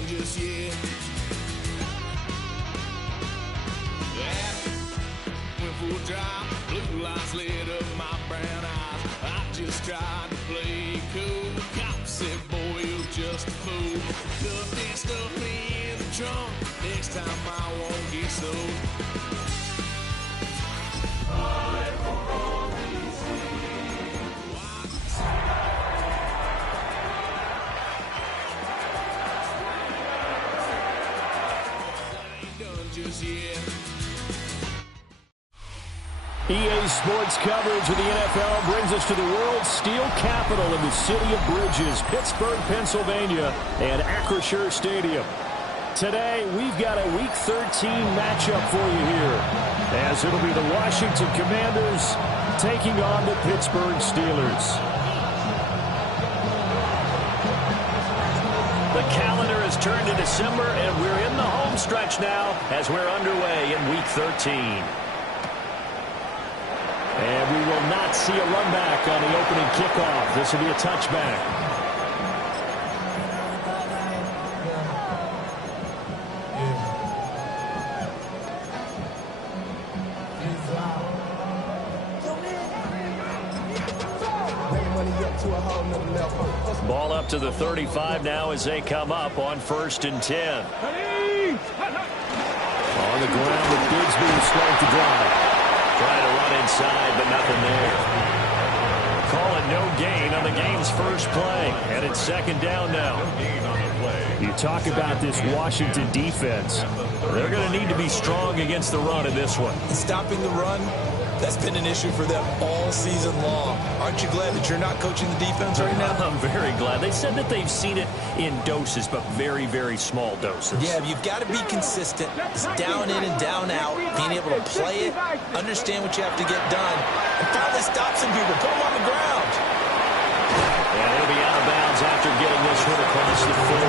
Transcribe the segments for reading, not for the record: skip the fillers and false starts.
done just yet. Yeah, went full drop, blue lights lit up my brown eyes. I just tried to play cool. Cop said, boy, you're just a fool. Cuffed and stuffed me in the trunk. Next time I won't get so. EA Sports coverage of the NFL brings us to the world's steel capital of the city of Bridges, Pittsburgh, Pennsylvania, and Acrisure Stadium. Today, we've got a Week 13 matchup for you here, as it'll be the Washington Commanders taking on the Pittsburgh Steelers. The calendar has turned to December, and we're in the home stretch now as we're underway in Week 13. And we will not see a run back on the opening kickoff. This will be a touchback. Ball up to the 35 now as they come up on 1st and 10. On the ground with Bigsby who starting to drive. Trying to run inside, but nothing there. Call it no gain on the game's first play. And it's 2nd down now. You talk about this Washington defense. They're going to need to be strong against the run in this one. Stopping the run, that's been an issue for them all season long. Aren't you glad that you're not coaching the defense right now? I'm very glad. They said that they've seen it in doses, but very, very small doses. Yeah, you've got to be consistent. It's down in and down out. Being able to play it, understand what you have to get done, and finally stop some people. Put them on the ground. And he'll be out of bounds after getting this one across the 40.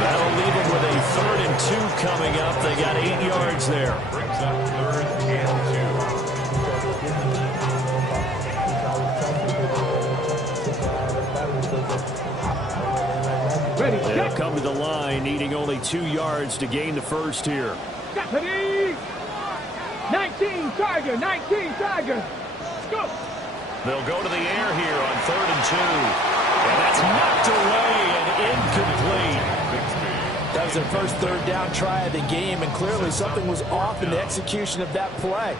That'll leave them with a 3rd and 2 coming up. They got 8 yards there. Brings up 3rd and 2. They'll come to the line, needing only 2 yards to gain the first here. 19 Tiger, 19 Tiger. Go. They'll go to the air here on 3rd and 2. And that's knocked away and incomplete. That was their first 3rd down try of the game, and clearly something was off in the execution of that play.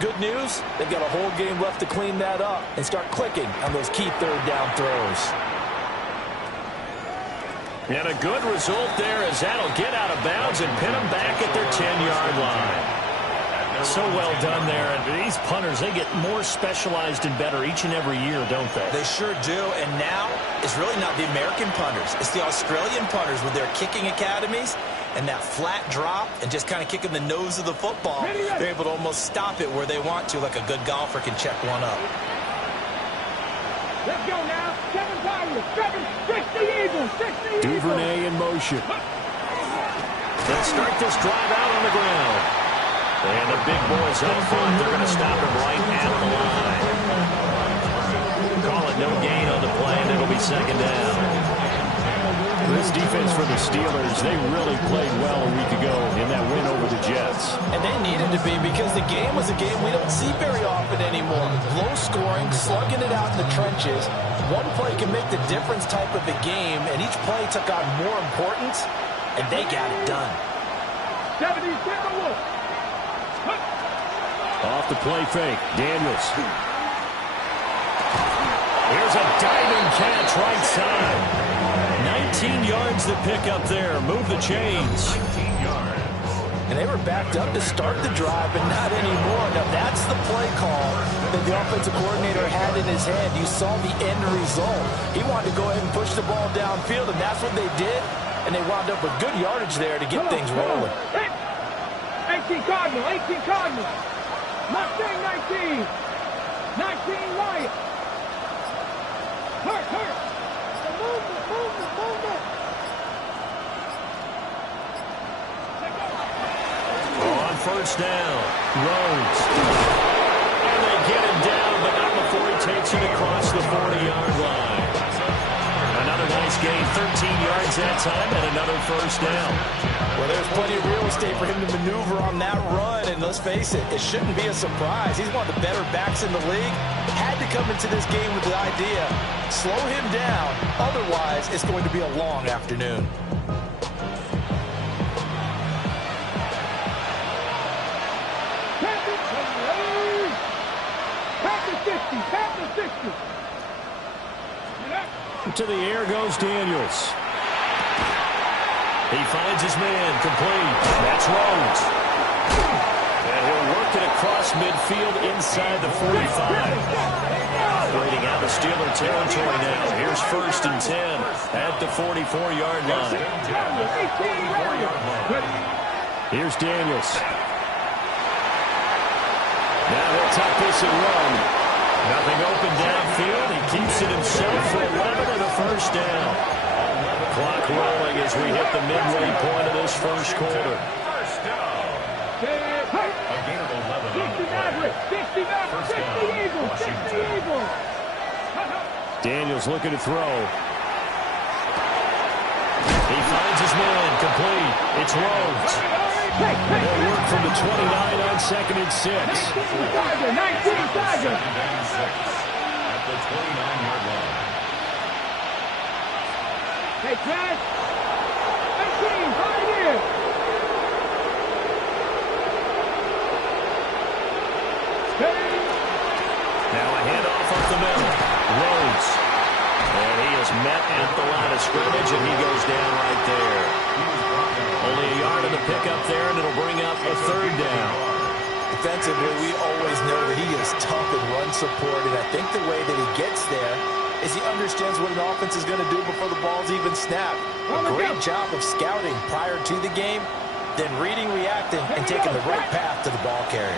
Good news, they've got a whole game left to clean that up and start clicking on those key 3rd down throws. And a good result there as that'll get out of bounds and pin them back at their 10-yard line. So well done there. And these punters, they get more specialized and better each and every year, don't they? They sure do. And now it's really not the American punters. It's the Australian punters with their kicking academies and that flat drop and just kind of kicking the nose of the football. They're able to almost stop it where they want to, like a good golfer can check one up. Let's go now. 7 Tigers, 60 Eagles, 60 Eagles. Duvernay in motion. They'll start this drive out on the ground. And the big boys up front, they're going to stop him right at the line. Call it no gain on the play, and it'll be 2nd down. This defense for the Steelers, they really played well a week ago in that win over the Jets. And they needed to be, because the game was a game we don't see very often anymore. Low scoring, slugging it out in the trenches. One play can make the difference type of a game, and each play took on more importance, and they got it done. 70 Timberwolves. Off the play fake, Daniels. Here's a diving catch right side. 19 yards to pick up there. Move the chains. 19 yards. And they were backed up to start the drive, but not anymore. Now, that's the play call that the offensive coordinator had in his head. You saw the end result. He wanted to go ahead and push the ball downfield, and that's what they did. And they wound up with good yardage there to get things rolling. 18 Cardinal, 18 Cardinal. Mustang 19. 19 Lion. Hurt. Movement. On 1st down, Rhodes. And they get him down, but not before he takes it across the 40-yard line. Another nice gain, 13 yards that time, and another first down. Well, there's plenty of real estate for him to maneuver on that run, and let's face it, it shouldn't be a surprise. He's one of the better backs in the league. Had to come into this game with the idea, slow him down, otherwise it's going to be a long afternoon. To the air goes Daniels. He finds his man, complete. That's Rhodes. And he'll work it across midfield inside the 45. Operating out of Steeler territory now. Here's 1st and 10 at the 44-yard line. Here's Daniels. Now he'll tuck this and run. Nothing open downfield. He keeps it himself for 11 and a first down. Clock rolling as we hit the midway point of this first quarter. First down. A gain of 11 on the play. First down, Washington. Daniels looking to throw. He finds his man, complete. It's Rhodes. They'll work from the 29 on 2nd and 6. 19 Tiger. At the 29-yard line. Hey, Chad. 19, right here. Now a handoff up the middle. Rhodes. And he is met at the line of scrimmage, and he goes down right there. Only a yard in the pickup there, and it'll bring up a 3rd down. Defensively, we always know that he is tough in run support, and I think the way that he gets there is he understands what an offense is going to do before the ball's even snapped. A great job of scouting prior to the game, then reading, reacting, and taking the right path to the ball carrier.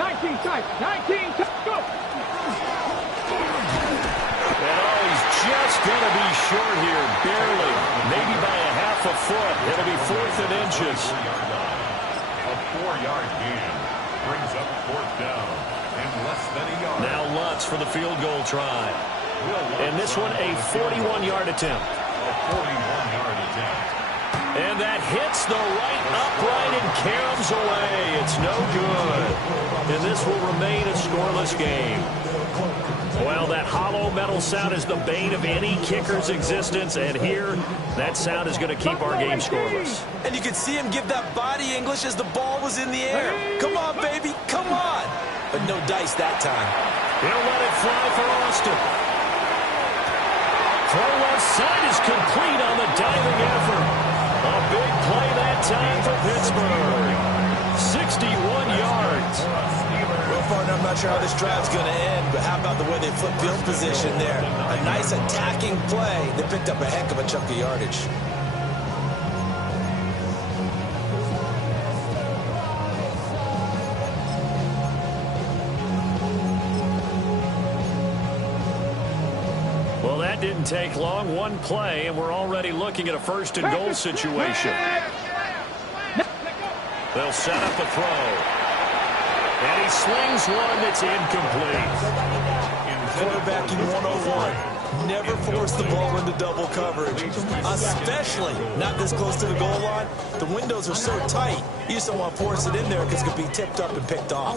19 tight, 19 tight, go! And he's just going to be short here, barely, maybe by a half a foot. It'll be 4th and inches. A 4-yard gain brings up 4th down and less than a yard. Now Lutz for the field goal try. And this one a 41-yard attempt. A 41-yard attempt. And that hits the right upright and caroms away. It's no good. And this will remain a scoreless game. Well, that hollow metal sound is the bane of any kicker's existence. And here, that sound is going to keep our game scoreless. And you could see him give that body English as the ball was in the air. Come on, baby, come on. But no dice that time. He'll let it fly for Austin. Throw left side is complete on the diving effort. A big play that time for Pittsburgh. 61 yards. Well, partner, I'm not sure how this drive's going to end, but how about the way they flip field position there? A nice attacking play that picked up a heck of a chunk of yardage. Well, that didn't take long. One play, and we're already looking at a 1st and goal situation. They'll set up the throw. And he slings one that's incomplete. Quarterbacking 101. Never force the ball into double coverage, especially not this close to the goal line. The windows are so tight, you just don't want to force it in there because it could be tipped up and picked off.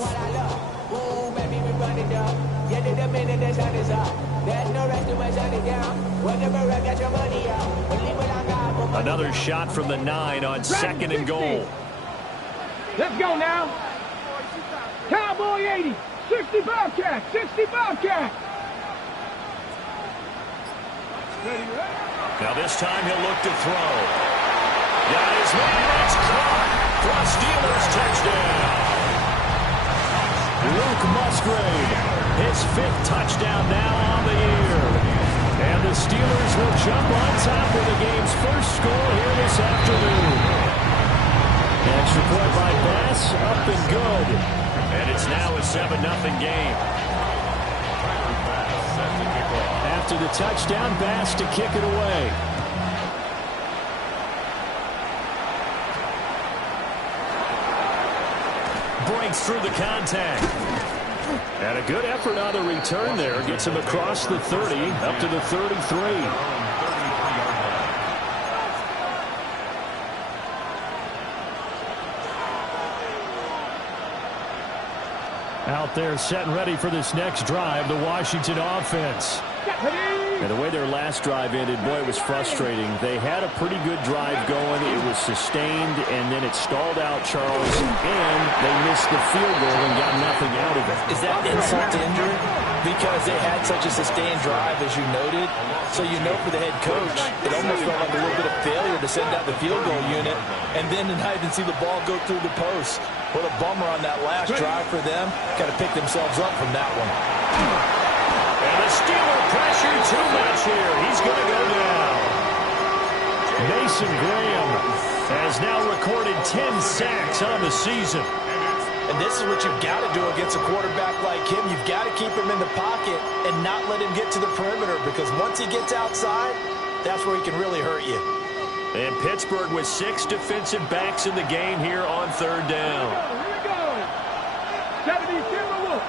Another shot from the 9 on 2nd and goal. Let's go now. Cowboy 80, 60 Bobcat, 60 Bobcat. Now this time he'll look to throw. Got his man, it's caught for a Steelers touchdown. Luke Musgrave, his 5th touchdown now on the year. And the Steelers will jump on top with the game's first score here this afternoon. Extra point by Bass, up and good. And it's now a 7-0 game. After the touchdown, Bass to kick it away. Breaks through the contact. And a good effort on the return there. Gets him across the 30, up to the 33. Out there set and ready for this next drive, the Washington offense. And the way their last drive ended, boy, it was frustrating. They had a pretty good drive going. It was sustained, and then it stalled out, Charles, and they missed the field goal and got nothing out of it. Is that insult to injury? Because they had such a sustained drive, as you noted. So you know for the head coach, it almost felt like a little bit of failure to send out the field goal unit, and then to not even see the ball go through the post. What a bummer on that last drive for them. Got to pick themselves up from that one. And the Steeler pressure too much here. He's going to go down. Mason Graham has now recorded 10 sacks on the season. And this is what you've got to do against a quarterback like him. You've got to keep him in the pocket and not let him get to the perimeter, because once he gets outside, that's where he can really hurt you. And Pittsburgh with 6 defensive backs in the game here on third down. Here we go. 70 Timberwolves.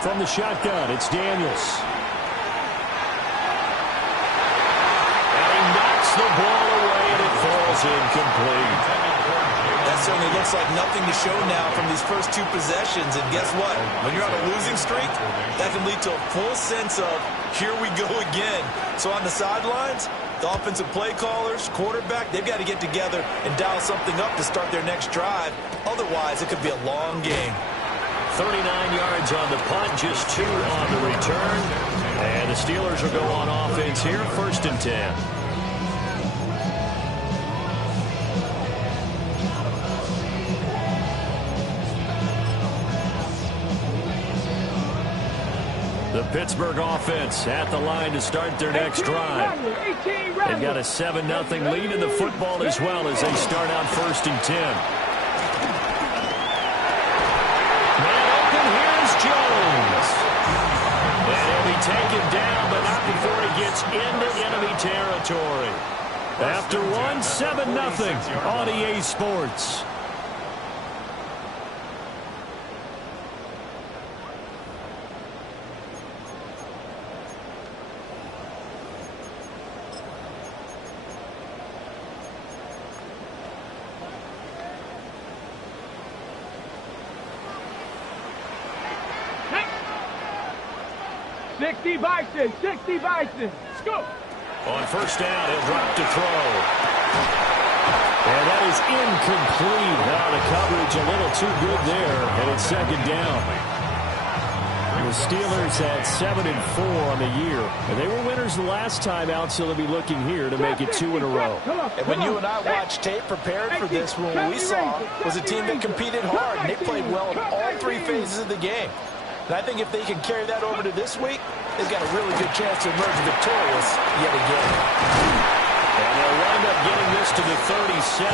From the shotgun, it's Daniels. And he knocks the ball away, and it falls incomplete. That certainly looks like nothing to show now from these first 2 possessions. And guess what? When you're on a losing streak, that can lead to a full sense of, here we go again. So on the sidelines, the offensive play callers, quarterback, they've got to get together and dial something up to start their next drive. Otherwise, it could be a long game. 39 yards on the punt, just 2 on the return. And the Steelers will go on offense here, 1st and 10. The Pittsburgh offense at the line to start their next drive. They've got a 7-0 lead in the football as well as they start out 1st and 10. Man open, here's Jones. And he'll be taken down, but not before he gets into enemy territory. After 7-0 on EA Sports. Bison, 60 Bison. Scoop. On 1st down, he'll drop to throw. And that is incomplete. Now the coverage a little too good there, and it's 2nd down. The Steelers had 7-4 on the year. And they were winners the last time out, so they'll be looking here to make it 2 in a row. And when you and I watched tape prepared for this, what we saw was a team that competed hard, and they played well in all 3 phases of the game. And I think if they can carry that over to this week, they've got a really good chance to emerge victorious yet again. And they'll wind up getting this to the 37.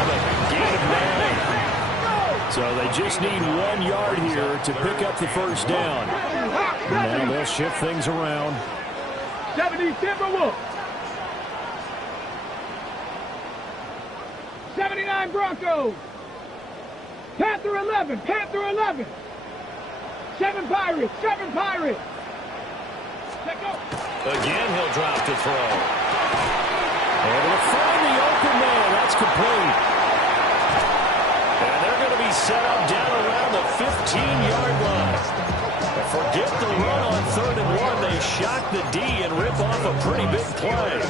Gain of 9. So they just need 1 yard here to pick up the 1st down. Now they'll shift things around. 70 Timberwolves. 79 Broncos. Panther 11. Panther 11. 7 Pirates. 7 Pirates. Again, he'll drop to throw. Able to find the open man. That's complete. And they're going to be set up down around the 15-yard line. Forget the run on 3rd and 1. They shock the D and rip off a pretty big play.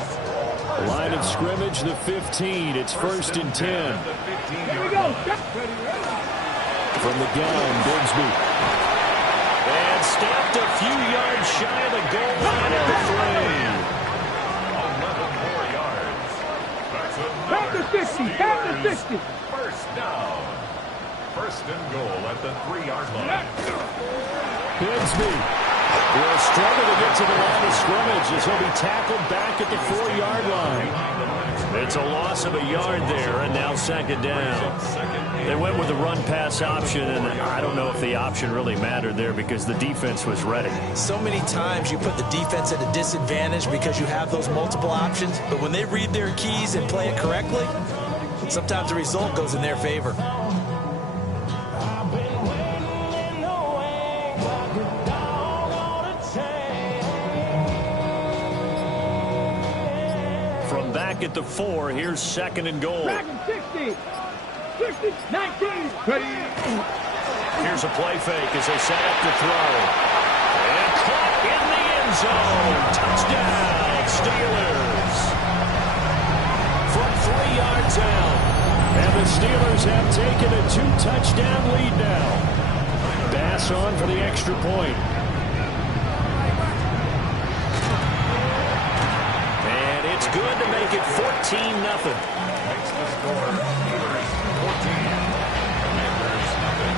Line of scrimmage, the 15. It's 1st and 10. Here we go. From the gun, Bigsby. And stopped a few yards shy of the goal line at the 3. Panther 60. Panther 60. 1st down. 1st and goal at the 3-yard line. Bigsby will struggle to get to the line of scrimmage as he'll be tackled back at the 4-yard line. It's a loss of a yard there, and now 2nd down. They went with the run-pass option, and I don't know if the option really mattered there because the defense was ready. So many times you put the defense at a disadvantage because you have those multiple options, but when they read their keys and play it correctly, sometimes the result goes in their favor. back at the 4. Here's 2nd and goal. Dragon 60. 60, 19. Ready. Here's a play fake as they set up to throw. And caught in the end zone. Touchdown, Steelers. From 3 yards out. And the Steelers have taken a 2-touchdown lead now. Bass on for the extra point. And it's good to make it 14-0. Makes the score Steelers 14, Commanders nothing.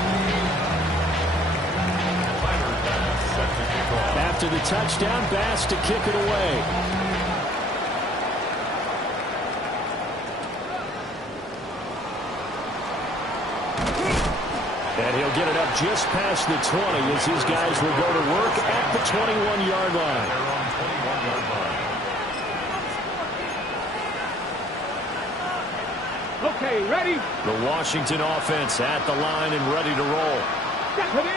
Clyburn Bass set to kick off. After the touchdown, Bass to kick it away. And he'll get it up just past the 20 as his guys will go to work at the 21-yard line. They're on 21-yard line. Okay, ready? The Washington offense at the line and ready to roll.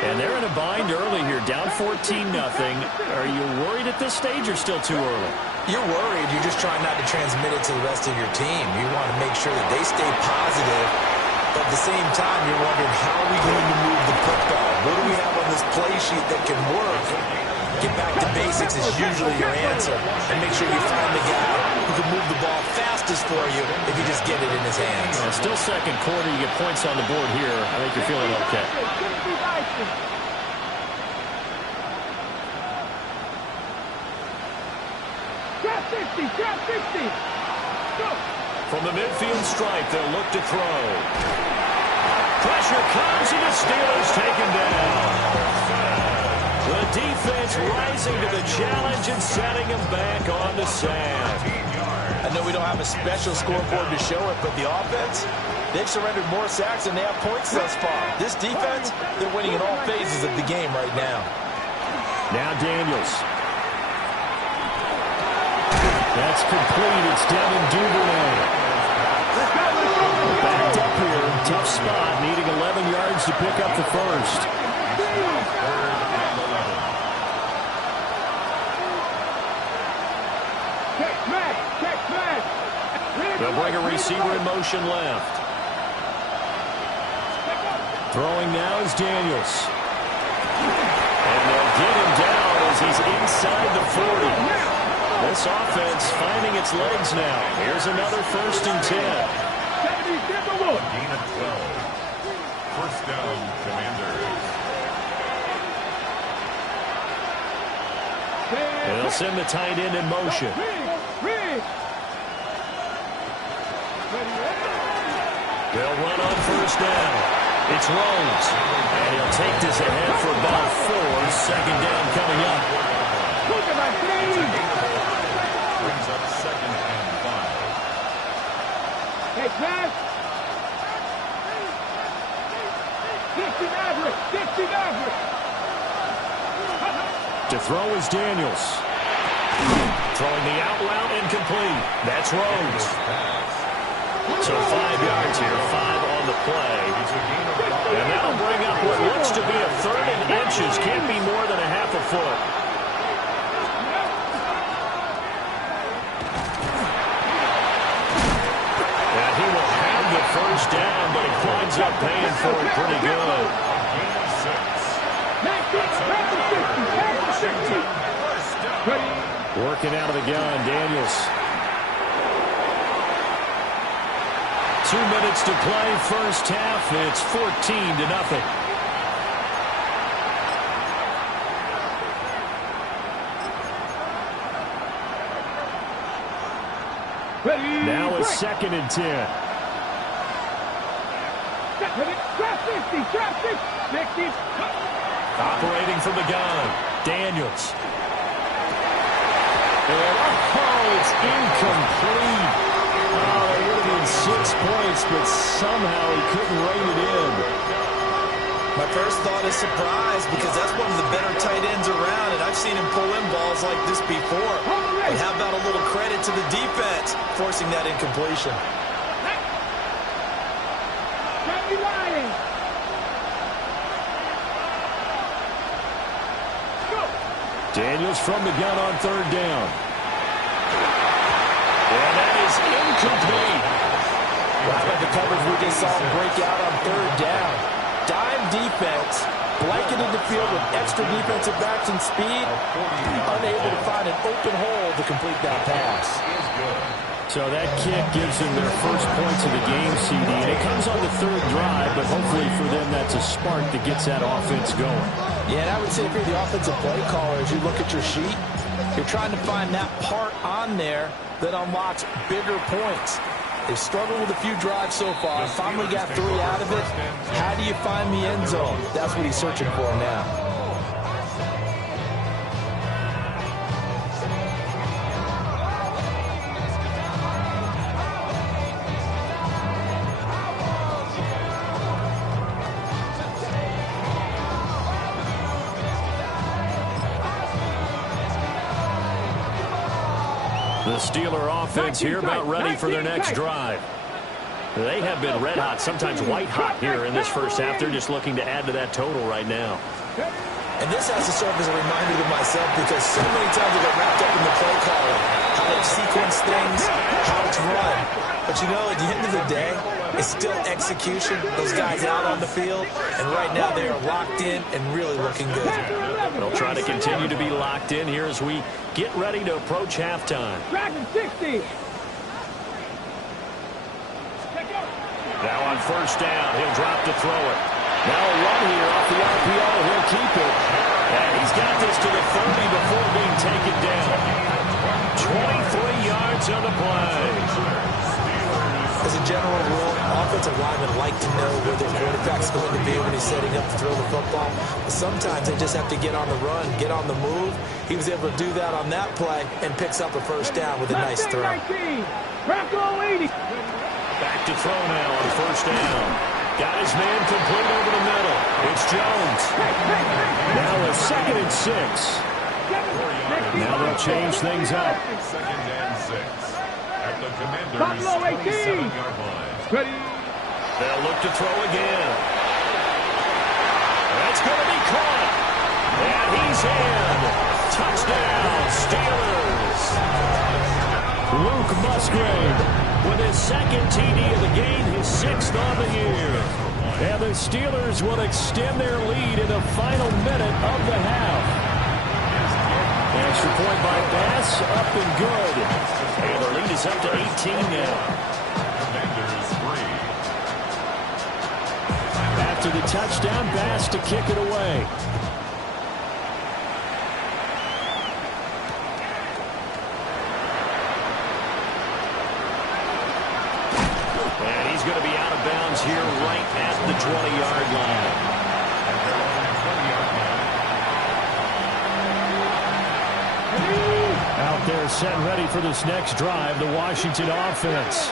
And they're in a bind early here, down 14-0. Are you worried at this stage or still too early? You're worried. You're just trying not to transmit it to the rest of your team. You want to make sure that they stay positive. But at the same time, you're wondering, how are we going to move the football? What do we have on this play sheet that can work? Get back to basics is usually your answer. And make sure you find the guy who can move the ball fastest for you if you just get it in his hands. Still second quarter. You get points on the board here. I think you're feeling okay. Trap 60, trap 60. Go. From the midfield stripe, they'll look to throw. Pressure comes, and the Steelers take him down. The defense rising to the challenge and setting him back on the sand. I know we don't have a special scoreboard to show it, but the offense, they've surrendered more sacks than they have points thus far. This defense, they're winning in all phases of the game right now. Now Daniels. That's complete. It's Devin Duvernay. Backed up here. Tough spot. Needing 11 yards to pick up the first. They'll bring a receiver in motion left. Throwing now is Daniels. And they'll get him down as he's inside the 40. This offense finding its legs now. Here's another 1st and 10. Gain of 12. First down, Commanders. And they'll send the tight end in motion. They'll run on 1st down. It's Rhodes. And he'll take this ahead for about 4. 2nd down coming up. Look at my team. Brings up 2nd and 5. Hey, pass. 60 Maverick. 60 Maverick. To throw is Daniels. Throwing the out route incomplete. That's Rhodes. So 5 yards here, 5 on the play. And that'll bring up what looks to be a 3rd and inches. Can't be more than a half a foot. And he will have the 1st down, but he winds up paying for it pretty good. Working out of the gun, Daniels. 2 minutes to play, first half. It's 14-0. Now it's 2nd and 10. Operating from the gun, Daniels. And, it's incomplete. Oh, it would have been 6 points, but somehow he couldn't rein it in. My first thought is surprise, because that's one of the better tight ends around, and I've seen him pull in balls like this before. And how about a little credit to the defense forcing that incompletion? Daniels from the gun on 3rd down. And that is incomplete. That's like the coverage we just saw break out on third down. Dime defense, blanketed the field with extra defensive backs and speed, unable to find an open hole to complete that pass. So that kick gives them their first points of the game, CD. And it comes on the third drive, but hopefully for them that's a spark that gets that offense going. Yeah, and I would say if you're the offensive play caller, as you look at your sheet, you're trying to find that part on there that unlocks bigger points. They've struggled with a few drives so far. Finally got 3 out of it. How do you find the end zone? That's what he's searching for now. The Steeler offense here about ready for their next drive. They have been red hot, sometimes white hot here in this first half. They're just looking to add to that total right now. And this has to serve as a reminder to myself because so many times I get wrapped up in the play calling, how they sequence things, how it's run. But you know, at the end of the day, it's still execution. Those guys out on the field, and right now they are locked in and really looking good. They'll try to continue to be locked in here as we get ready to approach halftime. Dragon 60. Now on first down, he'll drop to throw it. Now a run here off the RPO. He'll keep it. And he's got this to the 30 before being taken down. 23 yards on the play. As a general rule, offensive linemen like to know where their quarterback's going to be when he's setting up to throw the football. But sometimes they just have to get on the run, get on the move. He was able to do that on that play and picks up a first down with a nice throw. Back to throw now on first down. Got his man complete over the middle. It's Jones. Now a 2nd and 6. Now they'll change things up. 2nd and 6. At the Commanders' Buffalo 18. 27-yard line. Ready. They'll look to throw again. That's going to be caught. And he's in. Touchdown, Steelers. Luke Musgrave with his 2nd TD of the game, his 6th on the year. And the Steelers will extend their lead in the final minute of the half. Extra point by Bass, up and good. And their lead is up to 18 now. Commanders 3. After the touchdown, Bass to kick it away. And he's going to be out of bounds here right at the 20-yard line. Out there set ready for this next drive, the Washington offense.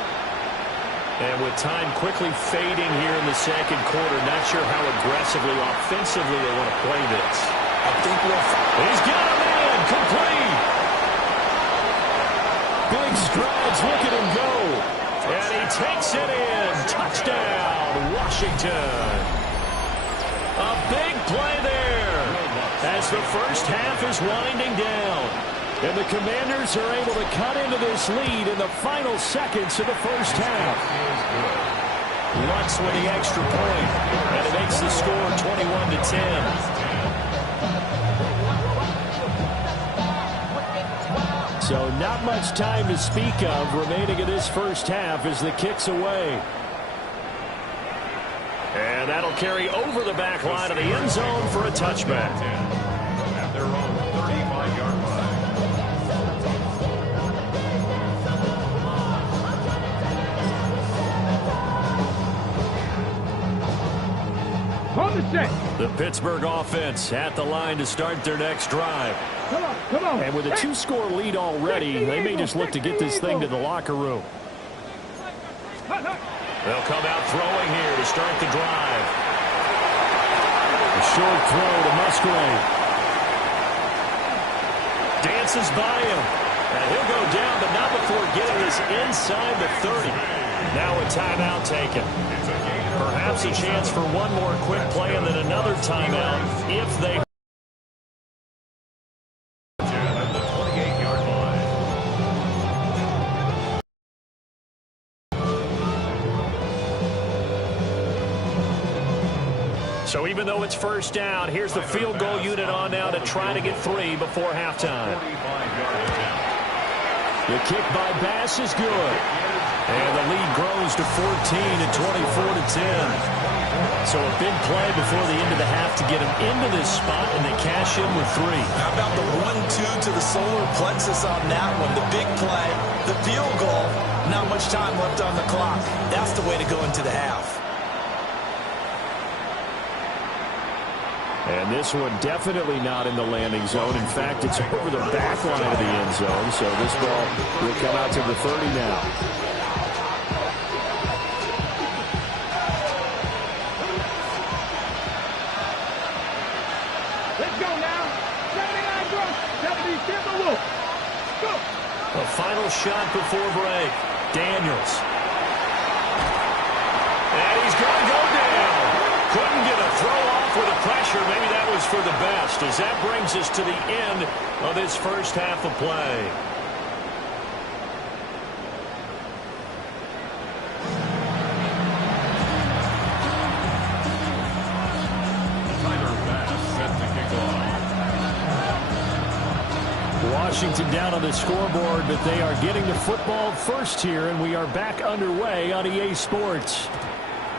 And with time quickly fading here in the second quarter, not sure how aggressively, offensively they want to play this. I think He's got a man, complete. Big strides, look at him go. And he takes it in. Touchdown, Washington. A big play there as the first half is winding down. And the Commanders are able to cut into this lead in the final seconds of the first half. Lutz with the extra point, and it makes the score 21-10. So not much time to speak of remaining in this first half as the kick's away. And that'll carry over the back line of the end zone for a touchback. At their own 35-yard line. The Pittsburgh offense at the line to start their next drive. Come on. And with a 2-score lead already, they may just look to get this thing to the locker room. They'll come out throwing here to start the drive. A short throw to Musgrave. Dances by him. And he'll go down, but not before getting this inside the 30. Now a timeout taken. Perhaps a chance for one more quick play and then another timeout if they... At the 28-yard line. So even though it's first down, here's the field goal unit on now to try to get 3 before halftime. The kick by Bass is good. And the lead grows to 14 at 24-10. So a big play before the end of the half to get them into this spot, and they cash in with 3. How about the 1-2 to the solar plexus on that one? The big play, the field goal, not much time left on the clock. That's the way to go into the half. And this one definitely not in the landing zone. In fact, it's over the back line of the end zone. So this ball will come out to the 30 now. Let's go now. 79 Brooks. 70 Timberwolves. Go. A final shot before break. Daniels. And he's going to go down. Couldn't get a throw off with the pressure. Maybe that was for the best, as that brings us to the end of this first half of play. Tyler Bass set to kick off. Washington down on the scoreboard, but they are getting the football first here, and we are back underway on EA Sports.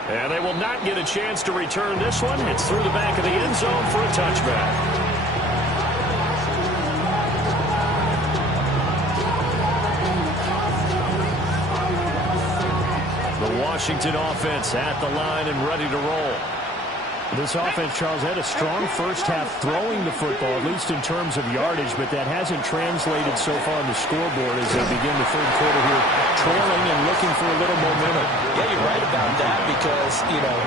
And they will not get a chance to return this one. It's through the back of the end zone for a touchback. The Washington offense at the line and ready to roll. This offense, Charles, had a strong first half throwing the football, at least in terms of yardage, but that hasn't translated so far on the scoreboard as they begin the third quarter here, trailing and looking for a little momentum. Yeah, you're right about that because,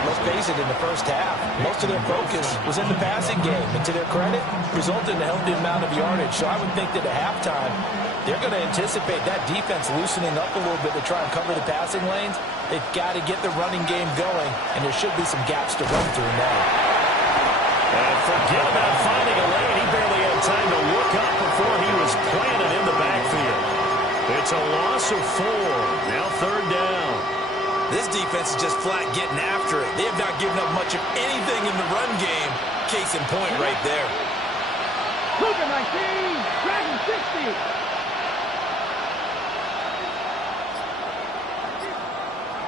let's face it, in the first half, most of their focus was in the passing game. And to their credit, resulted in a healthy amount of yardage. So I would think that at halftime, they're going to anticipate that defense loosening up a little bit to try and cover the passing lanes. They've got to get the running game going, and there should be some gaps to run through now. And forget about finding a lane. He barely had time to look up before he was planted in the backfield. It's a loss of 4. Now third down. This defense is just flat getting after it. They have not given up much of anything in the run game. Case in point right there. Cougar 19. Dragon 60.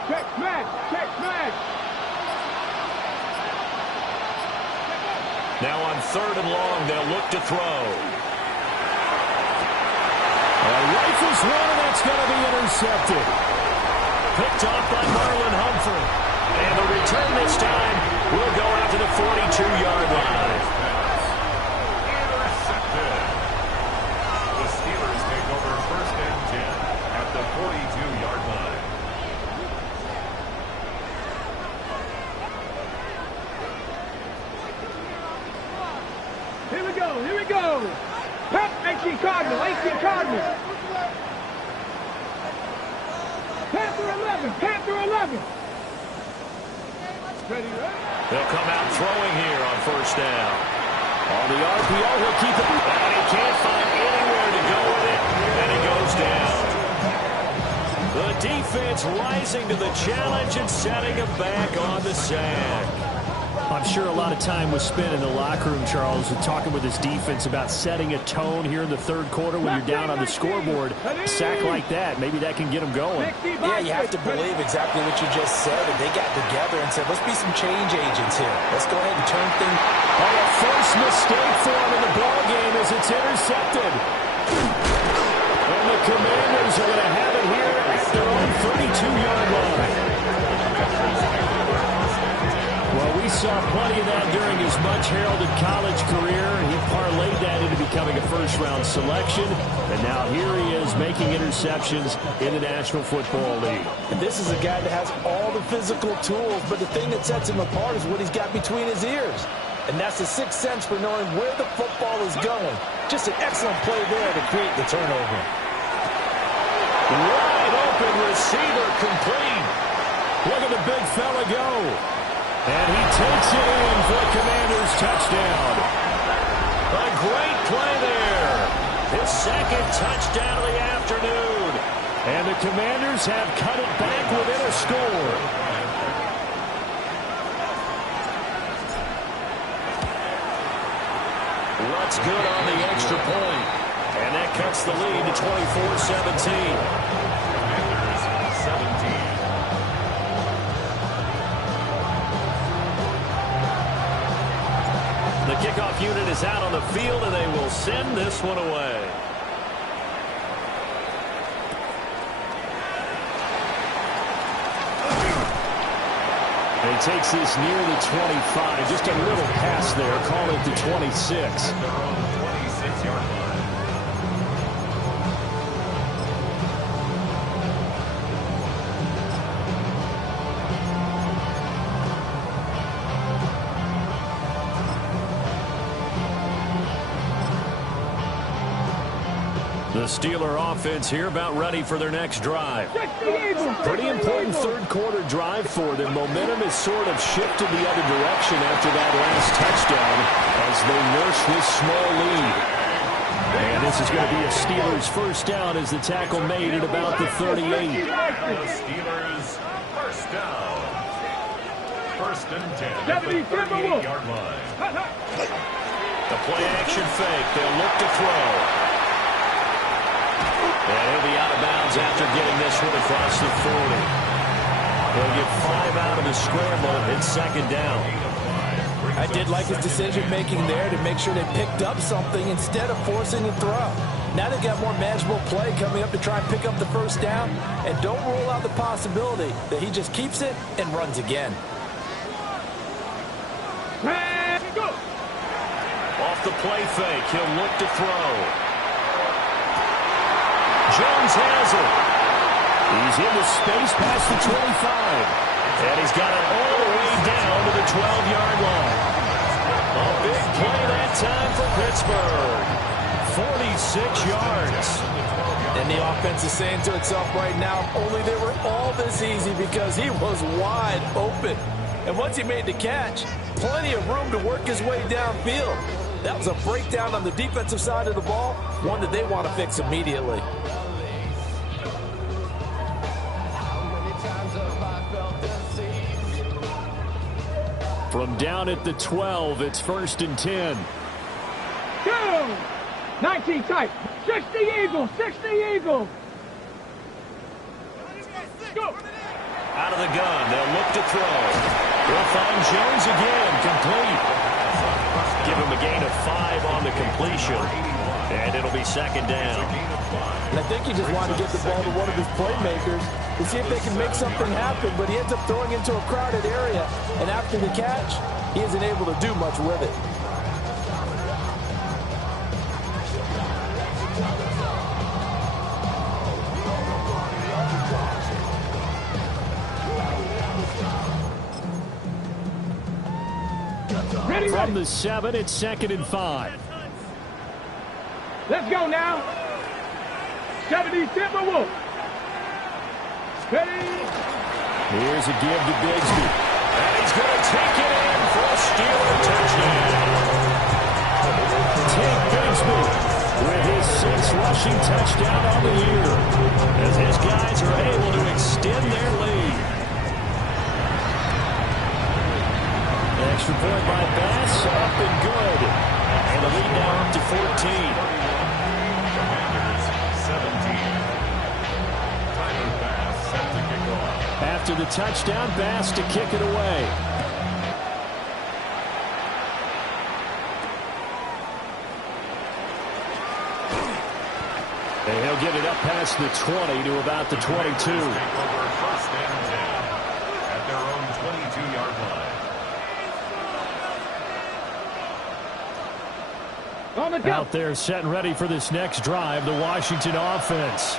Check smash. Check smash. Now on third and long, they'll look to throw. Rifles one, and that's going to be intercepted. Picked off by Marlon Humphrey. And the return this time will go out to the 42-yard line. Intercepted. The Steelers take over first and 10 at the 42-yard line. Here we go. Here we go. Pep, AC Cardinal. AC Cardinal. Panther 11. Panther 11. Ready, ready? They'll come out throwing here on first down. On the RPO, he'll keep it. And he can't find anywhere to go with it. And he goes down. The defense rising to the challenge and setting him back on the sack. I'm sure a lot of time was spent in the locker room, Charles, and talking with his defense about setting a tone here in the third quarter when you're down on the scoreboard. A sack like that, maybe that can get them going. Yeah, you have to believe exactly what you just said. And they got together and said, let's be some change agents here. Let's go ahead and turn things. Oh, a first mistake for him in the ball game as it's intercepted. And the Commanders are going to have it here at their own 32-yard line. Well, we saw plenty of that during his much-heralded college career. He parlayed that into becoming a first-round selection. And now here he is making interceptions in the National Football League. And this is a guy that has all the physical tools, but the thing that sets him apart is what he's got between his ears. And that's the sixth sense for knowing where the football is going. Just an excellent play there to create the turnover. Wide open receiver complete. Look at the big fella go. And he takes it in for a Commanders touchdown. A great play there. His second touchdown of the afternoon. And the Commanders have cut it back within a score. Shots good on the extra point. And that cuts the lead to 24-17. Commanders 17. The kickoff unit is out on the field, and they will send this one away. And he takes this near the 25. Just a little pass there. Call it the 26. At their own 26-yard line. The Steeler offense here about ready for their next drive. Pretty important third quarter drive for them. Momentum has sort of shifted the other direction after that last touchdown as they nurse this small lead. And this is going to be a Steelers first down as the tackle made at about the 38. The Steelers first down. First and 10 at the 38-yard line. The play action fake. They'll look to throw. And he'll be out of bounds after getting this one across the 40. They'll get 5 out of the scramble. It's second down. I did like his decision-making there to make sure they picked up something instead of forcing the throw. Now they've got more manageable play coming up to try and pick up the first down. And don't rule out the possibility that he just keeps it and runs again. Off the play fake, he'll look to throw. Jones has it. He's in the space past the 25. And he's got it all the way down to the 12-yard line. A big play that time for Pittsburgh. 46 yards. And the offense is saying to itself right now, only they were all this easy because he was wide open. And once he made the catch, plenty of room to work his way downfield. That was a breakdown on the defensive side of the ball, one that they want to fix immediately. From down at the 12, it's first and 10. Go! 19 tight. 60 Eagles. 60 Eagles. Go! Out of the gun, they'll look to throw. They'll find Jones again, complete. Give him a gain of 5 on the completion, and it'll be second down. And I think he just wanted to get the ball to one of his playmakers to see if they can make something happen, but he ends up throwing into a crowded area, and after the catch, he isn't able to do much with it. From the 7, it's second and 5. Let's go now. 70 Timberwolves. Ready? Here's a give to Bigsby. And he's going to take it in for a Steeler touchdown. Tank Bigsby with his 6th rushing touchdown on the year as his guys are able to extend their lead. Extra point by Bass, up and good. And the lead now up to 14. Commanders 17. Tyler Bass set to kick off. After the touchdown, Bass to kick it away. And he'll get it up past the 20 to about the 22. Take over first and 10 at their own 22-yard line. Out there setting ready for this next drive, the Washington offense.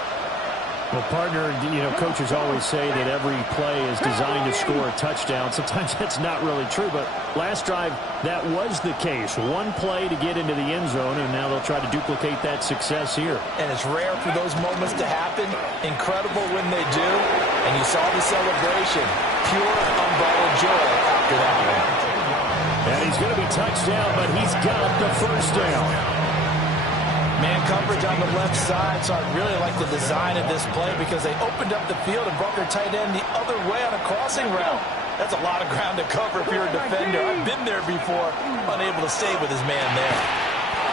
Well, partner, coaches always say that every play is designed to score a touchdown. Sometimes that's not really true, but last drive, that was the case. One play to get into the end zone, and now they'll try to duplicate that success here. And it's rare for those moments to happen. Incredible when they do. And you saw the celebration. Pure, unbridled joy after that one. And he's going to be touched down, but he's got the first down. Man coverage on the left side, so I really like the design of this play because they opened up the field and brought their tight end the other way on a crossing route. That's a lot of ground to cover if you're a defender. I've been there before, unable to stay with his man there.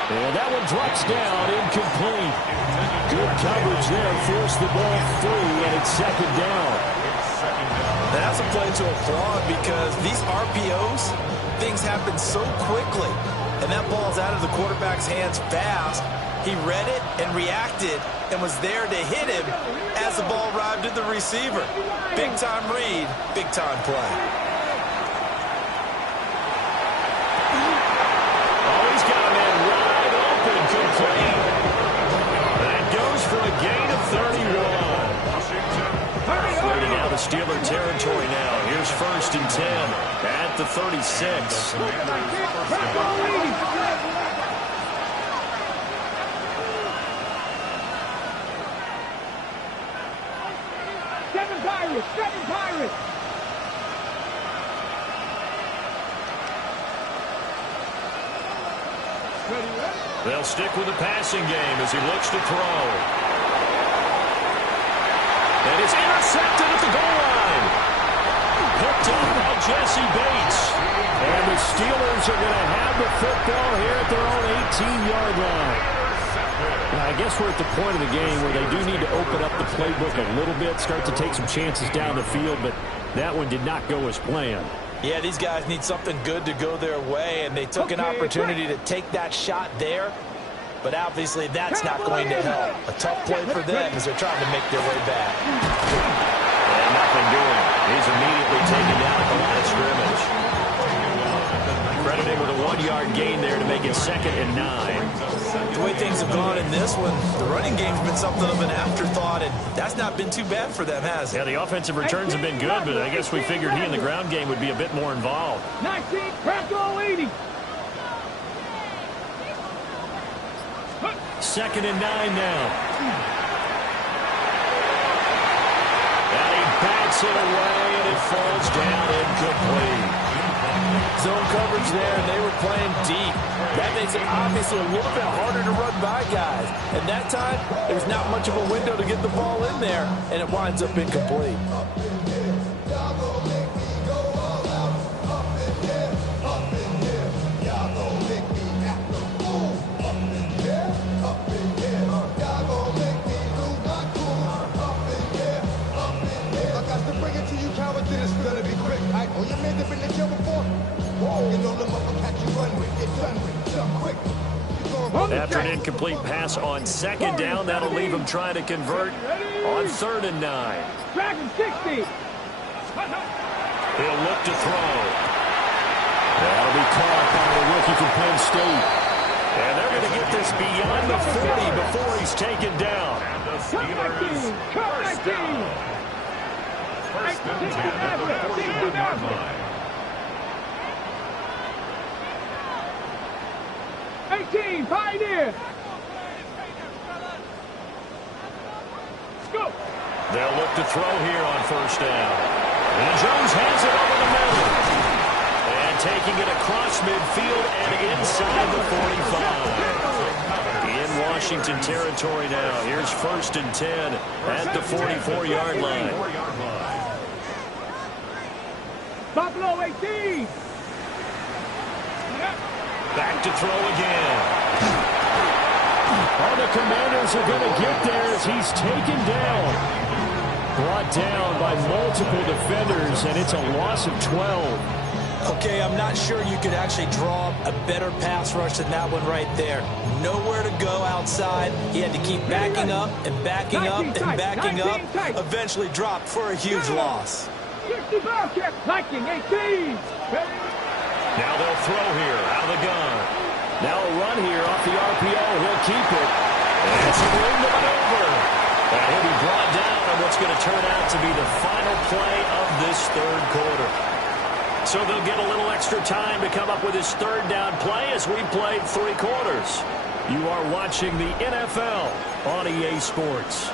And that one drops down, incomplete. Good coverage there, forced the ball free, and it's second down. That's a play to applaud because these RPOs, things happen so quickly. And that ball's out of the quarterback's hands fast. He read it and reacted and was there to hit him as the ball arrived at the receiver. Big-time read, big-time play. Oh, he's got a man wide open, complete. That goes for a gain of 31. Flirting out of Steeler territory now. Here's 1st and 10 at the 36. Seven Pirates! They'll stick with the passing game as he looks to throw. And it's intercepted at the goal line. Picked up by Jesse Bates. And the Steelers are going to have the football here at their own 18-yard line. Now, I guess we're at the point of the game where they do need to open up the playbook a little bit, start to take some chances down the field, but that one did not go as planned. Yeah, these guys need something good to go their way, and they took an opportunity to take that shot there. But obviously, that's not going to help. A tough play for them as they're trying to make their way back. And nothing doing. He's immediately taken down at the line of scrimmage. Credited with a 1-yard gain there to make it 2nd and 9. The way things have gone in this one, the running game's been something of an afterthought, and that's not been too bad for them, has it? Yeah, the offensive returns have been good, but I guess we figured he in the ground game would be a bit more involved. 19, Bronco leading. 2nd and 9 now. And he bats it away, and it falls down incomplete. Zone coverage there, and they were playing deep. That makes it obviously a little bit harder to run by guys. And that time, there's not much of a window to get the ball in there, and it winds up incomplete. After an incomplete pass on 2nd down, that'll leave him trying to convert on 3rd and 9. Dragon 60. He'll look to throw. That'll be caught by the rookie from Penn State. And they're going to get this beyond the 40 before he's taken down. And the Steelers first down. 1st and 10 at the 41-yard line. 18, Pioneer. Go. They'll look to throw here on 1st down. And Jones hands it over the middle. And taking it across midfield and inside the 45. In Washington territory now. Here's 1st and 10 at the 44-yard line. Buffalo 18. Back to throw again. Oh, the Commanders are going to get there as he's taken down. Brought down by multiple defenders, and it's a loss of 12. Okay, I'm not sure you could actually draw a better pass rush than that one right there. Nowhere to go outside. He had to keep backing up and backing up and backing up. Eventually dropped for a huge loss. 60 Bobcat, Viking 18. Now they'll throw here out of the gun. Now a run here off the RPO. He'll keep it. And it's a room to maneuver. And he'll be brought down on what's going to turn out to be the final play of this 3rd quarter. So they'll get a little extra time to come up with his 3rd down play as we played 3 quarters. You are watching the NFL on EA Sports.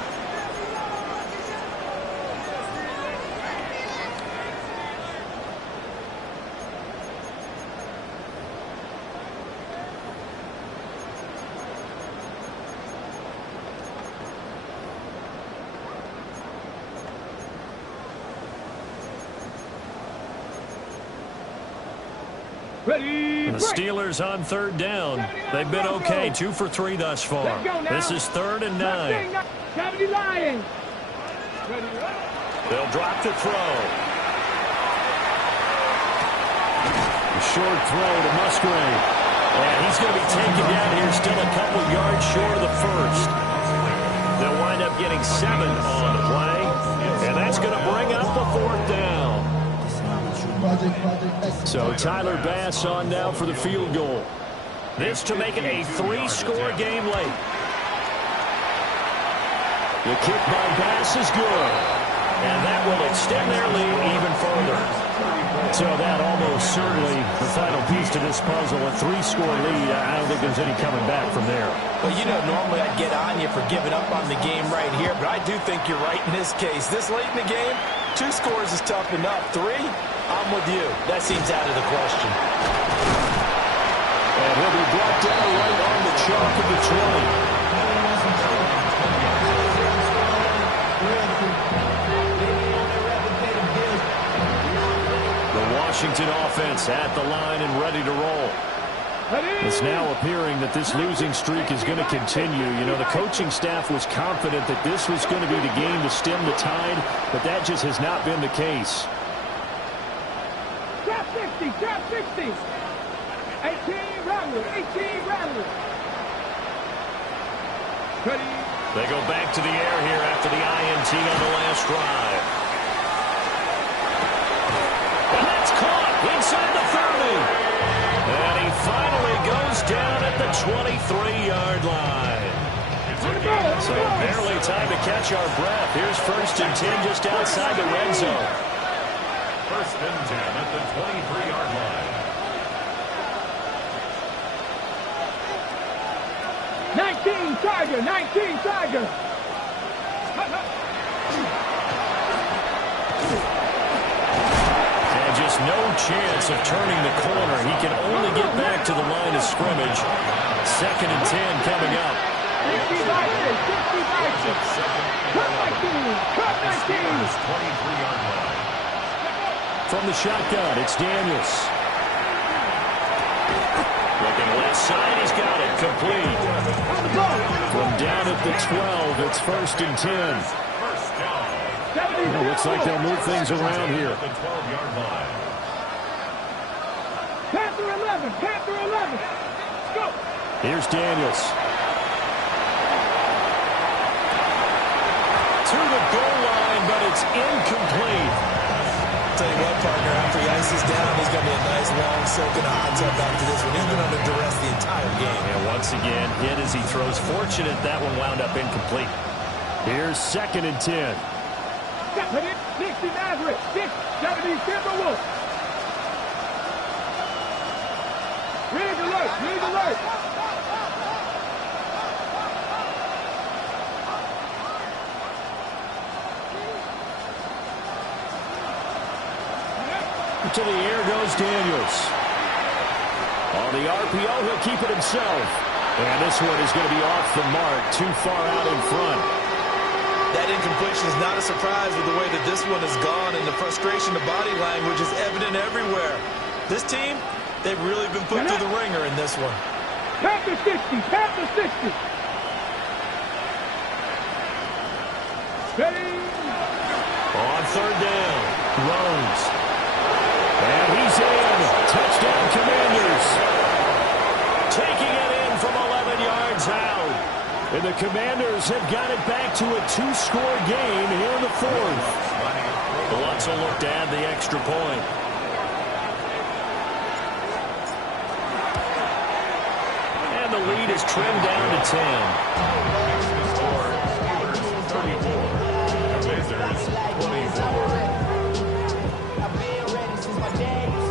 Ready, The Steelers on third down. They've been okay, 2 for 3 thus far. This is 3rd and 9. 70 Lions. They'll drop to throw. A short throw to Musgrave. And he's going to be taken down here, still a couple yards short of the first. They'll wind up getting 7 on the play. And that's going to bring up the 4th down. So Tyler Bass on now for the field goal. This to make it a 3-score game late. The kick by Bass is good. And that will extend their lead even further. So that almost certainly the final piece to this puzzle, a 3-score lead. I don't think there's any coming back from there. Well, you know, normally I'd get on you for giving up on the game right here, but I do think you're right in this case. This late in the game, 2 scores is tough enough. 3, I'm with you. That seems out of the question. And he'll be brought down right on the chalk of the 20. Washington offense at the line and ready to roll. It's now appearing that this losing streak is going to continue. You know, the coaching staff was confident that this was going to be the game to stem the tide, but that just has not been the case. Drop 60, drop 60. 18 Rattler, 18 Rattler. Ready. They go back to the air here after the INT on the last drive. Inside the 30. And he finally goes down at the 23-yard line. So barely time to catch our breath. Here's 1st and 10 just outside the red zone. 1st and 10 at the 23-yard line. 19 Tiger, 19 Tiger. No chance of turning the corner. He can only get back to the line of scrimmage. 2nd and 10 coming up. 60 Vikings, 60 Vikings. Cut 19, cut 19. 23-yard line. From the shotgun, it's Daniels. Looking left side, he's got it. Complete. From down at the 12, it's 1st and 10. First down. It looks like they'll move things around here. The 12-yard line. Panther 11, Panther 11. Go. Here's Daniels. To the goal line, but it's incomplete. Tell you what, partner, after he ices down, he's going to be a nice, long, soaking hot tub after this one. He's been under duress the entire game. And once again, hit as he throws. Fortunate that one wound up incomplete. Here's 2nd and 10. 60 Maverick, 70 Timberwolves. Rig alert, rig alert. To the air goes Daniels. On the RPO, he'll keep it himself. And this one is going to be off the mark, too far out in front. That incompletion is not a surprise with the way that this one has gone, and the frustration of body language is evident everywhere. This team, they've really been put through the ringer in this one. Panther 60, Panther 60. Ready. On 3rd down, Rhodes. And he's in. Touchdown, Commanders. Taking it in from 11 yards out. And the Commanders have got it back to a 2-score game here in the 4th. Lutz will look to add the extra point. And the lead is trimmed down to 10.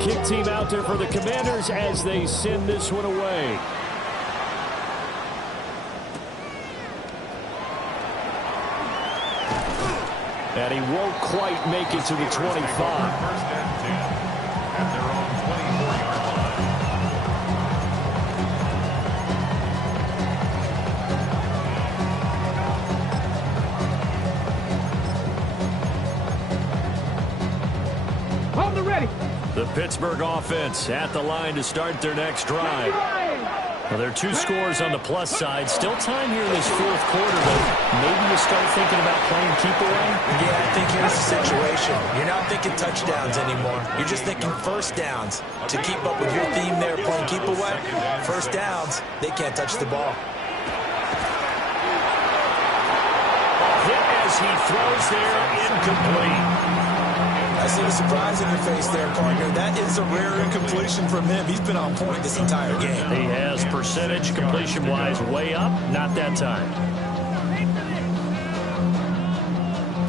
Kick team out there for the Commanders as they send this one away. And he won't quite make it to the 25. 1st and 10 at their own 24-yard line. On the ready. The Pittsburgh offense at the line to start their next drive. Well, there are 2 scores on the plus side. Still time here in this fourth quarter, but maybe you start thinking about playing keep away? Yeah, I think here's the situation. You're not thinking touchdowns anymore. You're just thinking first downs. To keep up with your theme there, playing keep away, first downs, they can't touch the ball. Hit as he throws there, incomplete. I see the surprise in your face there, partner. That is a rare incompletion from him. He's been on point this entire game. He has percentage completion-wise way up, not that time.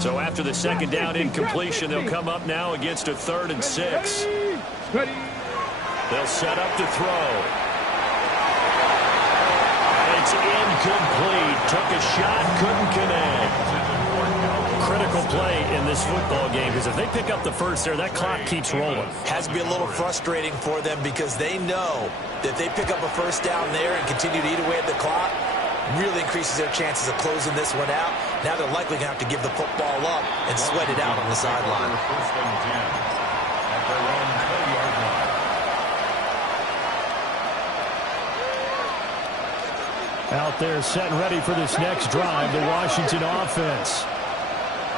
So after the second down incompletion, they'll come up now against a 3rd and 6. They'll set up to throw. It's incomplete. Took a shot, couldn't connect. Critical play in this football game, because if they pick up the first there, that clock keeps rolling. Has to be a little frustrating for them because they know that if they pick up a first down there and continue to eat away at the clock, really increases their chances of closing this one out. Now they're likely going to have to give the football up and sweat it out on the sideline. First and 10 at their own 20-yard line. Out there set and ready for this next drive, the Washington offense.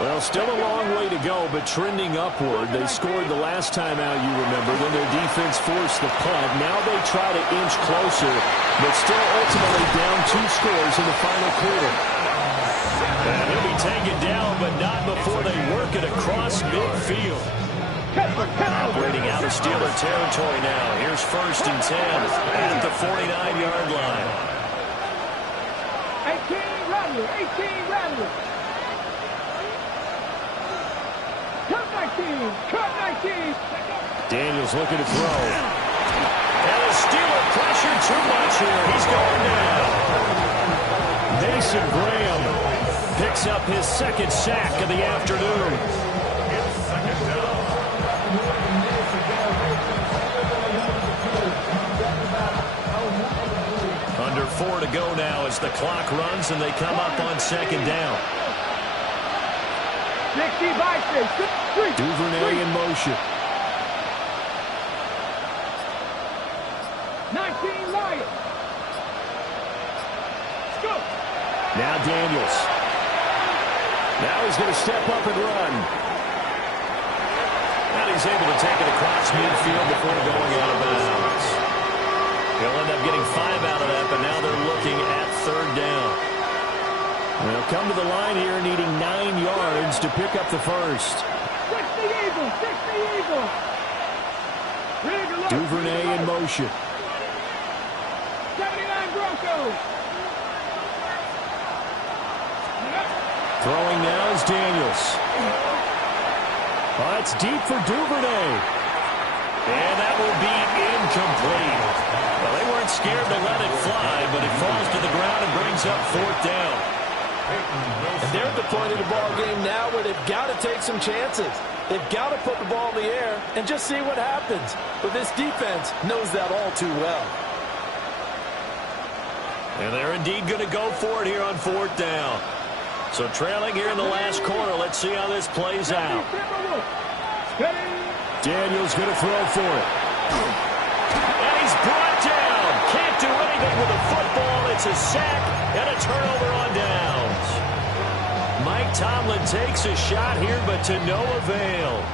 Well, still a long way to go, but trending upward. They scored the last time out, you remember, when their defense forced the punt. Now they try to inch closer, but still ultimately down 2 scores in the final quarter. And he'll be taken down, but not before they work it across midfield. Operating out of Steeler territory now. Here's 1st and 10 at the 49-yard line. 18 Rattler, 18 Rattler. Cut 19, cut 19. Daniels looking to throw. And the Steeler pressure too much here. He's going down. Mason Graham picks up his 2nd sack of the afternoon. It's 2nd down. Under 4 to go now as the clock runs and they come up on 2nd down. 60 by 6. Duvernay in motion. 19 Lions. Go. Now Daniels. Now he's going to step up and run. And he's able to take it across midfield before going out of bounds. He'll end up getting 5 out of that, but now they're looking at 3rd down. They'll come to the line here needing 9 yards to pick up the first. 60 Eagles, 60 Eagles. Duvernay in motion. 79 Broncos. Throwing now is Daniels. Oh, it's deep for Duvernay. And that will be incomplete. Well, they weren't scared to let it fly, but it falls to the ground and brings up 4th down. And they're at the point of the ball game now where they've got to take some chances. They've got to put the ball in the air and just see what happens. But this defense knows that all too well. And they're indeed going to go for it here on 4th down. So trailing here in the last quarter. Let's see how this plays out. Daniels going to throw for it. And he's brought down. Can't do anything with the football. It's a sack and a turnover on downs. Mike Tomlin takes a shot here, but to no avail.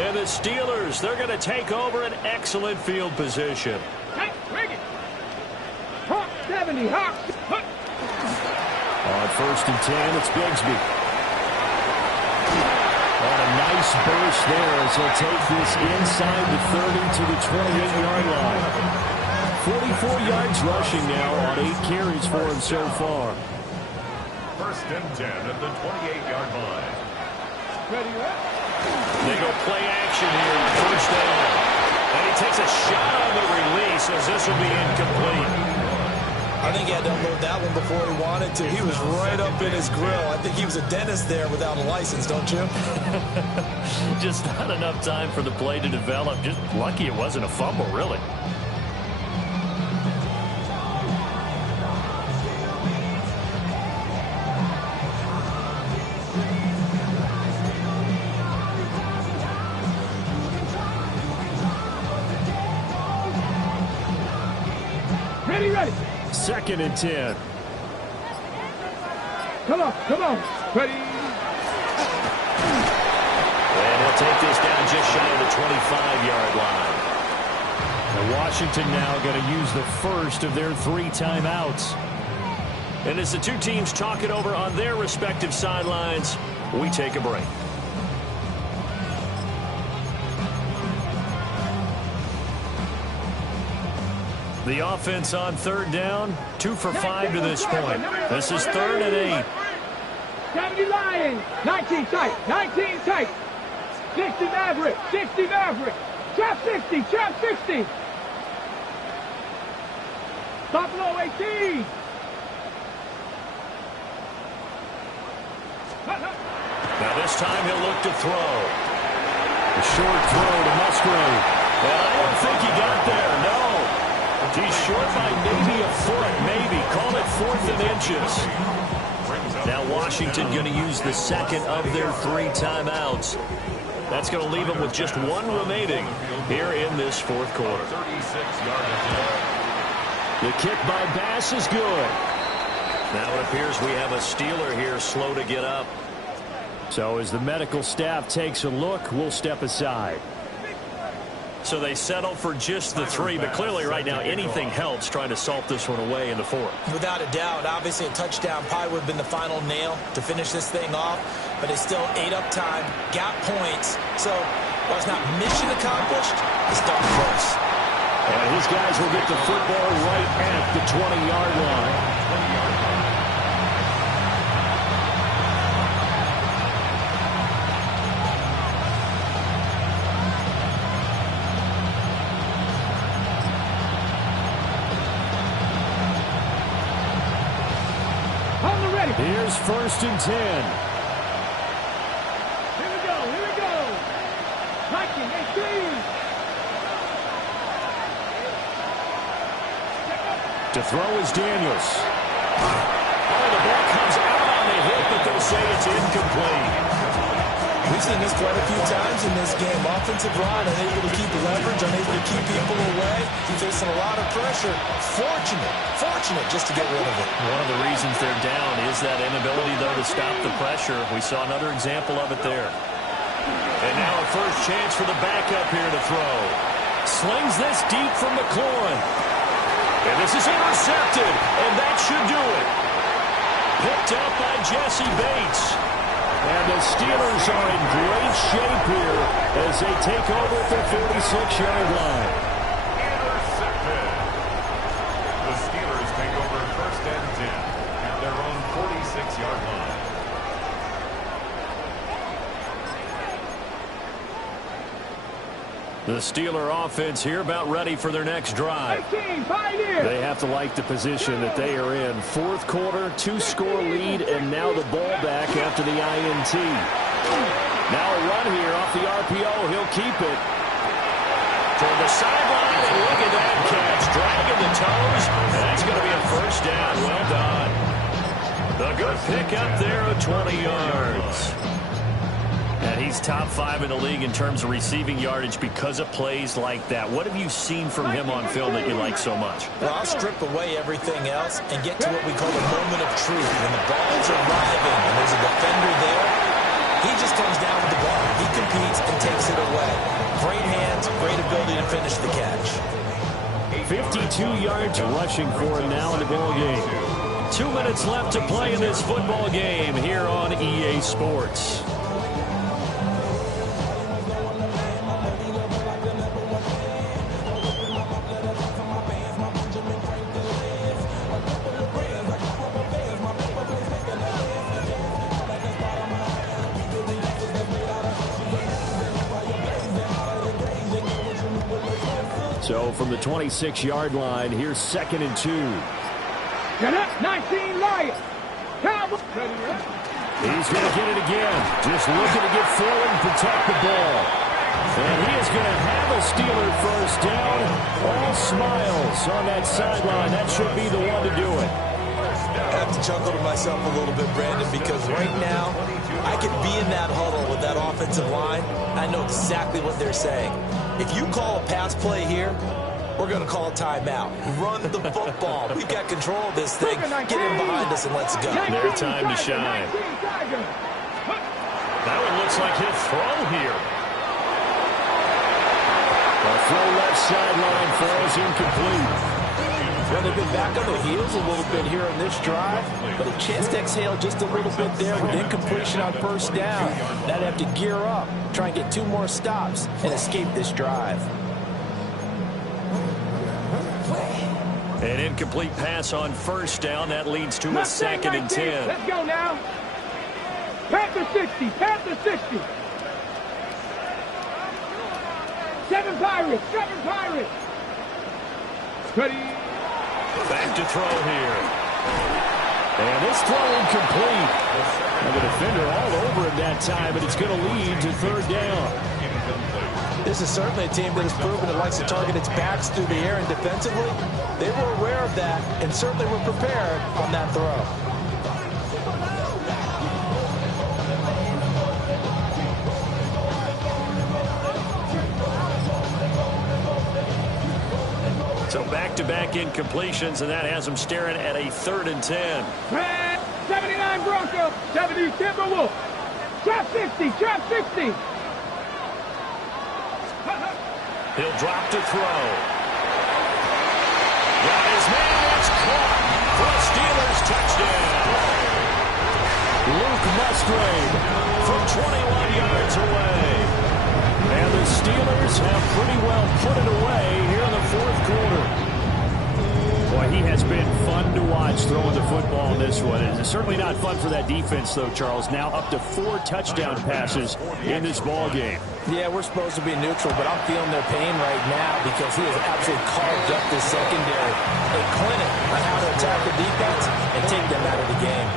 And the Steelers, they're going to take over an excellent field position. Hey, rig it. Hawk 70, Hawk. On 1st and 10, it's Bigsby. On a nice burst there as he'll take this inside the 30 to the 28-yard line. 44 yards rushing now on 8 carries for him so far. 1st and 10 at the 28-yard line. Ready, up. They go play action here on 1st down. And he takes a shot on the release as this will be incomplete. I think he had to unload that one before he wanted to. He was right up in his grill. I think he was a dentist there without a license, don't you? Just not enough time for the play to develop. Just lucky it wasn't a fumble, really. 2nd and 10. Come on, come on. Ready. And he'll take this down just shy of the 25-yard line. And Washington now going to use the first of their 3 timeouts. And as the two teams talk it over on their respective sidelines, we take a break. The offense on 3rd down, 2 for 5 to this point. This is 3rd and 8. 70 Lions. 19 tight. 19 tight. 60 Maverick. 60 Maverick. Trap 60. Trap 60. Buffalo 18. Now this time he'll look to throw. A short throw to Musgrave. Well, I don't think he got there, no. He's short by maybe a foot, maybe. Call it 4th and inches. Now Washington going to use the 2nd of their 3 timeouts. That's going to leave them with just 1 remaining here in this 4th quarter. The kick by Bass is good. Now it appears we have a Steeler here slow to get up. So as the medical staff takes a look, we'll step aside. So they settle for just the 3, but clearly right now anything helps trying to salt this one away in the 4th. Without a doubt, obviously a touchdown probably would have been the final nail to finish this thing off, but it's still 8 up time, got points. So while it's not mission accomplished, it's done close. And his guys will get the football right at the 20-yard line. Here's 1st and 10. Here we go. Here we go. 19, 18. To throw is Daniels. Oh, the ball comes out on the hit, but they'll say it's incomplete. We've seen this quite a few times in this game. Offensive line unable to keep leverage, unable to keep people away. He's facing a lot of pressure. Fortunate just to get rid of it. One of the reasons they're down is that inability, though, to stop the pressure. We saw another example of it there. And now a first chance for the backup here to throw. Slings this deep from McLaurin. And this is intercepted, and that should do it. Picked up by Jesse Bates. And the Steelers are in great shape here as they take over at their 46-yard line. Intercepted. The Steelers take over 1st and 10 at their own 46-yard line. The Steeler offense here about ready for their next drive. 18, Pioneer. They have to like the position that they are in. 4th quarter, 2-score lead, and now the ball back after the INT. Now a run here off the RPO. He'll keep it. Toward the sideline, and look at that catch. Dragging the toes, and that's going to be a 1st down. Well done. The good pick up there of 20 yards. And he's top 5 in the league in terms of receiving yardage because of plays like that. What have you seen from him on film that you like so much? Well, I'll strip away everything else and get to what we call the moment of truth. When the ball's arriving and there's a defender there, he just comes down with the ball. He competes and takes it away. Great hands, great ability to finish the catch. 52 yards rushing for him now in the ball game. 2 minutes left to play in this football game here on EA Sports. So from the 26-yard line, here's 2nd and 2. Get up, 19 Lions. Cowboys. He's going to get it again. Just looking to get forward and protect the ball. And he is going to have a Steeler 1st down. All smiles on that sideline. That should be the one to do it. I have to chuckle to myself a little bit, Brandon, because right now I could be in that huddle with that offensive line. I know exactly what they're saying. If you call a pass play here, we're going to call a timeout. Run the football. We've got control of this thing. Get in behind us and let's go. Their time to shine. That one looks like he'll throw here. A throw left sideline falls incomplete. Well, they've been back on their heels a little bit here in this drive, but a chance to exhale just a little bit there with incompletion on first down. Now they have to gear up, try and get 2 more stops, and escape this drive. An incomplete pass on first down. That leads to a 2nd and 10. Let's go now. Panther 60. Panther 60. 7 Pirates. 7 Pirates. Ready. Back to throw here. And this throw incomplete. And the defender all over it that time, but it's going to lead to 3rd down. This is certainly a team that has proven it likes to target its backs through the air and defensively. They were aware of that and certainly were prepared on that throw. So back-to-back incompletions, and that has them staring at a 3rd and 10. 79 Bronco, 70 Timberwolf. Trap 60, trap 60. He'll drop to throw. Got his man, it's caught for a Steelers touchdown. Luke Musgrave From 21 yards away. And the Steelers have pretty well put it away here in the 4th quarter. Boy, he has been fun to watch throwing the football in this one. It's certainly not fun for that defense, though, Charles. Now up to 4 touchdown passes in this ball game. Yeah, we're supposed to be neutral, but I'm feeling their pain right now because he has absolutely carved up this secondary. A clinic on how to attack the defense and take them out of the game.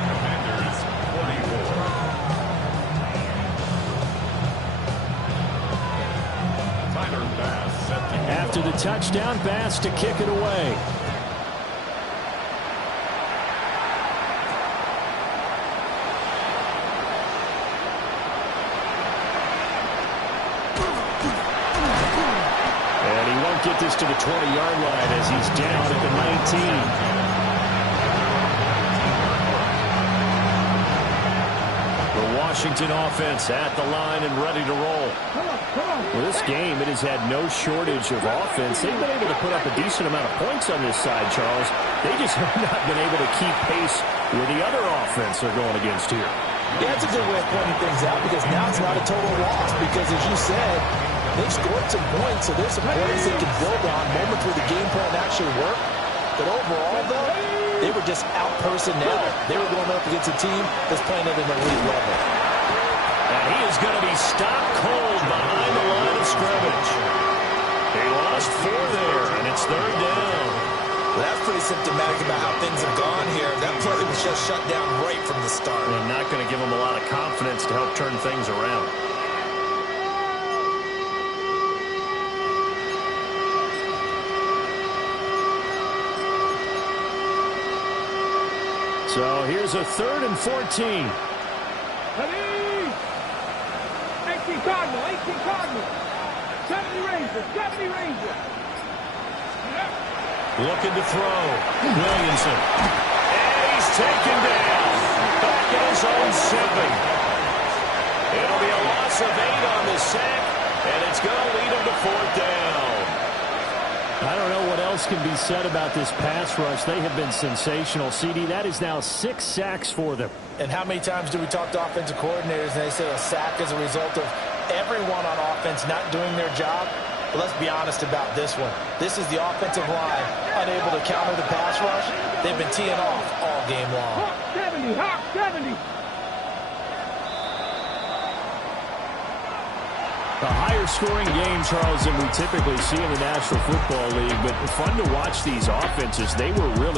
After the touchdown pass to kick it away. And he won't get this to the 20-yard line as he's down at the 19. Washington offense at the line and ready to roll. Well, this game, it has had no shortage of offense. They've been able to put up a decent amount of points on this side, Charles. They just have not been able to keep pace with the other offense they're going against here. Yeah, that's a good way of pointing things out because now it's not a total loss because, as you said, they've scored some points, so there's some plays they can build on, moments where the game plan actually worked. But overall, though, they were just out-personnel. They were going up against a team that's playing at an elite level. And he is going to be stopped cold behind the line of scrimmage. He lost 4 there, and it's 3rd down. Well, that's pretty symptomatic about how things have gone here. That play was just shut down right from the start. And not going to give him a lot of confidence to help turn things around. So here's a 3rd and 14. Ready? 18 Cardinal, 18 Cardinal. 70 Rangers, 70 Rangers. Looking to throw. Williamson. And he's taken down. Back in his own 7. It'll be a loss of 8 on the sack, and it's going to lead him to 4th down. I don't know what else can be said about this pass rush. They have been sensational. CD, that is now 6 sacks for them. And how many times do we talk to offensive coordinators and they say a sack is a result of everyone on offense not doing their job? But let's be honest about this one. This is the offensive line unable to counter the pass rush. They've been teeing off all game long. Hawk 70, Hawk 70. A higher scoring game, Charles, than we typically see in the National Football League, but fun to watch these offenses. They were really